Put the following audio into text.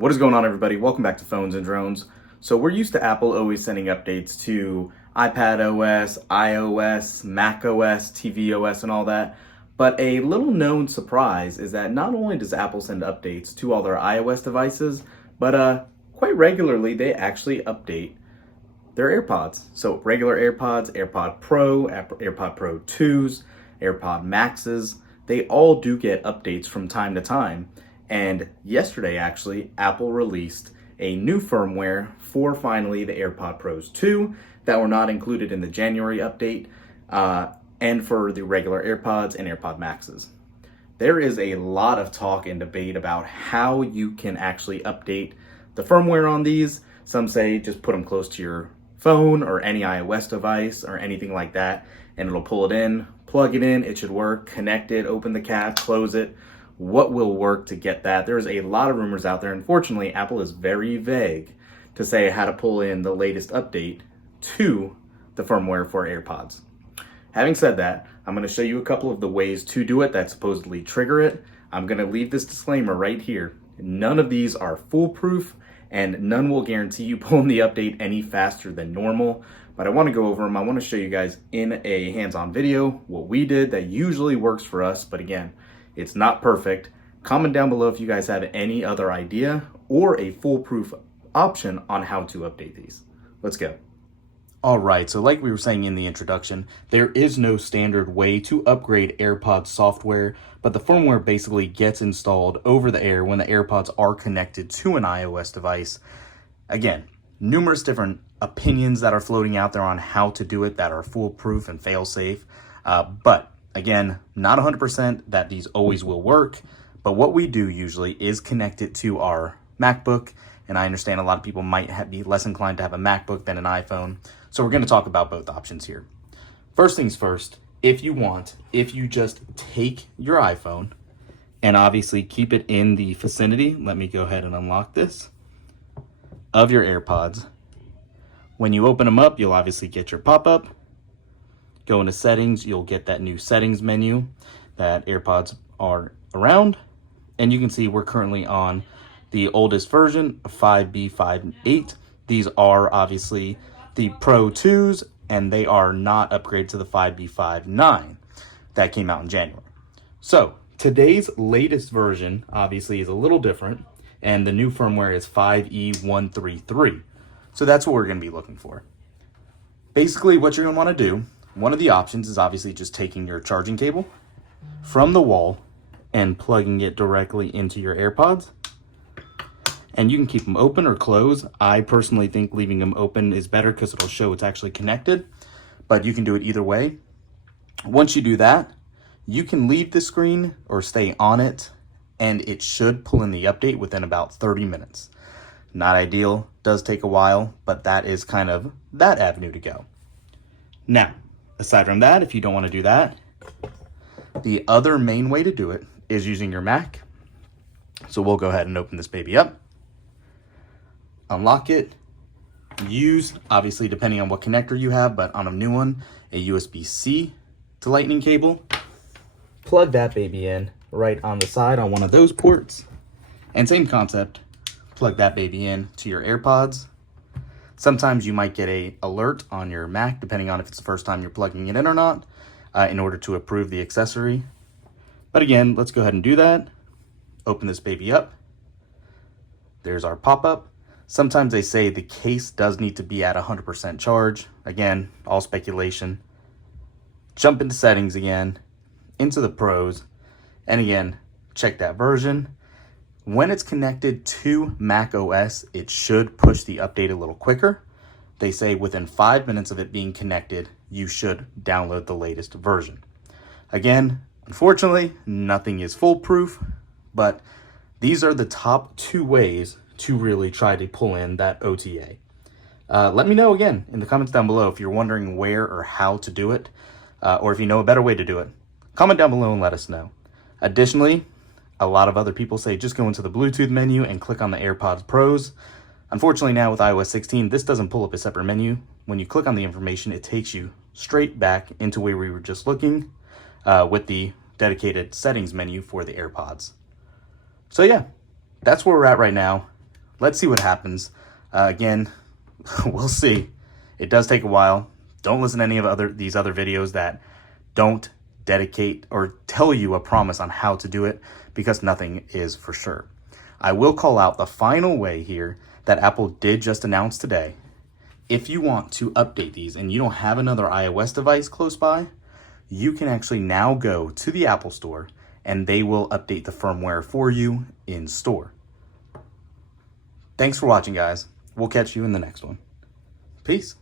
What is going on, everybody? Welcome back to Phones and Drones. So we're used to Apple always sending updates to iPad OS, iOS, Mac OS, TV OS, and all that. But a little known surprise is that not only does Apple send updates to all their iOS devices, but quite regularly they actually update their AirPods. So regular AirPods, AirPod Pro, AirPod Pro 2s, AirPod Maxes, they all do get updates from time to time. And yesterday, actually, Apple released a new firmware for finally the AirPod Pros 2 that were not included in the January update, and for the regular AirPods and AirPod Maxes. There is a lot of talk and debate about how you can actually update the firmware on these. Some say just put them close to your phone or any iOS device or anything like that, and it'll pull it in, plug it in, it should work, connect it, open the cap, close it. What will work to get that? There's a lot of rumors out there. Unfortunately, Apple is very vague to say how to pull in the latest update to the firmware for AirPods. Having said that, I'm going to show you a couple of the ways to do it that supposedly trigger it. I'm going to leave this disclaimer right here. None of these are foolproof, and none will guarantee you pulling the update any faster than normal. But I want to go over them. I want to show you guys in a hands-on video what we did that usually works for us. But again, it's not perfect. Comment down below if you guys have any other idea or a foolproof option on how to update these. Let's go. All right, so like we were saying in the introduction, there is no standard way to upgrade AirPods software, but the firmware basically gets installed over the air when the AirPods are connected to an iOS device. Again, numerous different opinions that are floating out there on how to do it that are foolproof and fail-safe, but again, not 100% that these always will work, but what we do usually is connect it to our MacBook, and I understand a lot of people might be less inclined to have a MacBook than an iPhone, so we're going to talk about both options here. First things first, if you just take your iPhone and obviously keep it in the vicinity, let me go ahead and unlock this, of your AirPods. When you open them up, you'll obviously get your pop-up. Go into settings, you'll get that new settings menu that AirPods are around. And you can see we're currently on the oldest version of 5B58. These are obviously the Pro 2s, and they are not upgraded to the 5B59 that came out in January. So today's latest version obviously is a little different, and the new firmware is 5E133. So that's what we're going to be looking for. Basically, what you're going to want to do, one of the options is obviously just taking your charging cable from the wall and plugging it directly into your AirPods. And you can keep them open or closed. I personally think leaving them open is better because it'll show it's actually connected, but you can do it either way. Once you do that, you can leave the screen or stay on it, and it should pull in the update within about 30 minutes. Not ideal, does take a while, but that is kind of that avenue to go. Now, aside from that, if you don't want to do that, the other main way to do it is using your Mac. So we'll go ahead and open this baby up, unlock it, use, obviously depending on what connector you have, but on a new one, a USB-C to lightning cable. Plug that baby in right on the side on one of those ports. And same concept, plug that baby in to your AirPods. Sometimes you might get an alert on your Mac, depending on if it's the first time you're plugging it in or not, in order to approve the accessory. But again, let's go ahead and do that. Open this baby up. There's our pop-up. Sometimes they say the case does need to be at 100% charge. Again, all speculation. Jump into settings again, into the pros, and again, check that version. When it's connected to Mac OS, it should push the update a little quicker. They say within 5 minutes of it being connected, you should download the latest version. Again, unfortunately, nothing is foolproof, but these are the top two ways to really try to pull in that OTA. Let me know again in the comments down below if you're wondering where or how to do it, or if you know a better way to do it. Comment down below and let us know. Additionally, a lot of other people say just go into the Bluetooth menu and click on the AirPods Pros. Unfortunately now with iOS 16, this doesn't pull up a separate menu. When you click on the information, it takes you straight back into where we were just looking with the dedicated settings menu for the AirPods. So yeah, that's where we're at right now. let's see what happens. Again, we'll see. It does take a while. Don't listen to any of these other videos that don't dedicate or tell you a promise on how to do it, because nothing is for sure. I will call out the final way here that Apple did just announce today. If you want to update these and you don't have another iOS device close by, you can actually now go to the Apple Store and they will update the firmware for you in store. Thanks for watching, guys. We'll catch you in the next one. Peace.